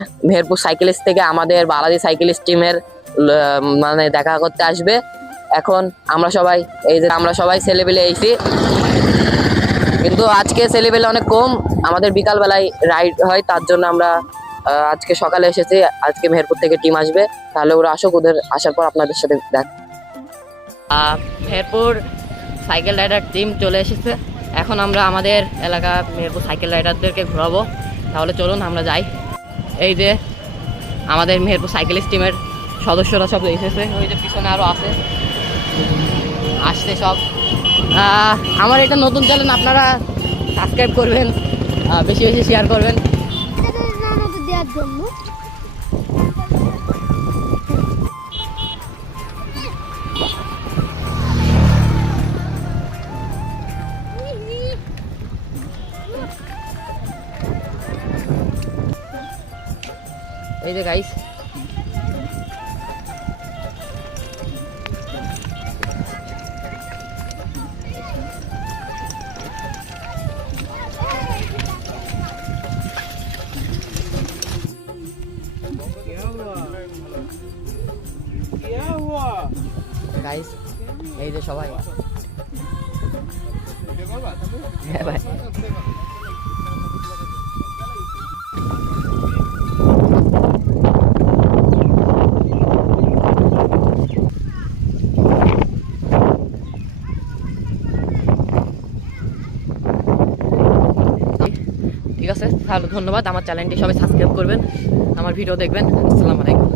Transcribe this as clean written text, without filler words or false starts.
Meherpur cyclist থেকে আমাদের Balaji cyclist টিমের মানে দেখা করতে আসবে। এখন আমরা সবাই ছেলেবেলে এসেছি, কিন্তু আজকে ছেলেবেলে অনেক কম, আমাদের বিকালবেলায় রাইড হয়, তার জন্য আমরা আজকে সকালে এসেছি। আজকে মেহেরপুর থেকে টিম আসবে, তাহলে ওরা আসুক, ওদের আসার পর আপনাদের সাথে দেখ। মেহেরপুর সাইকেল রাইডার টিম চলে এসেছে। এখন আমরা আমাদের এলাকা মেহেরপুর সাইকেল রাইডারদেরকে ঘোরাবো, তাহলে চলুন আমরা যাই। এই যে আমাদের মেহেরপুর সাইকেলিস্ট টিমের সদস্যরা সব এসেছে, ওই যে পিছনে আরও আসছে সব। আমার এটা নতুন চ্যানেল, আপনারা সাবস্ক্রাইব করবেন, বেশি বেশি শেয়ার করবেন। এই যে গাইস, গাইস এই যে সবাই। হ্যাঁ ভাই, ঠিক আছে তাহলে ধন্যবাদ। আমার চ্যানেলটি সবাই সাবস্ক্রাইব করবেন, আমার ভিডিও দেখবেন। আসসালামু আলাইকুম।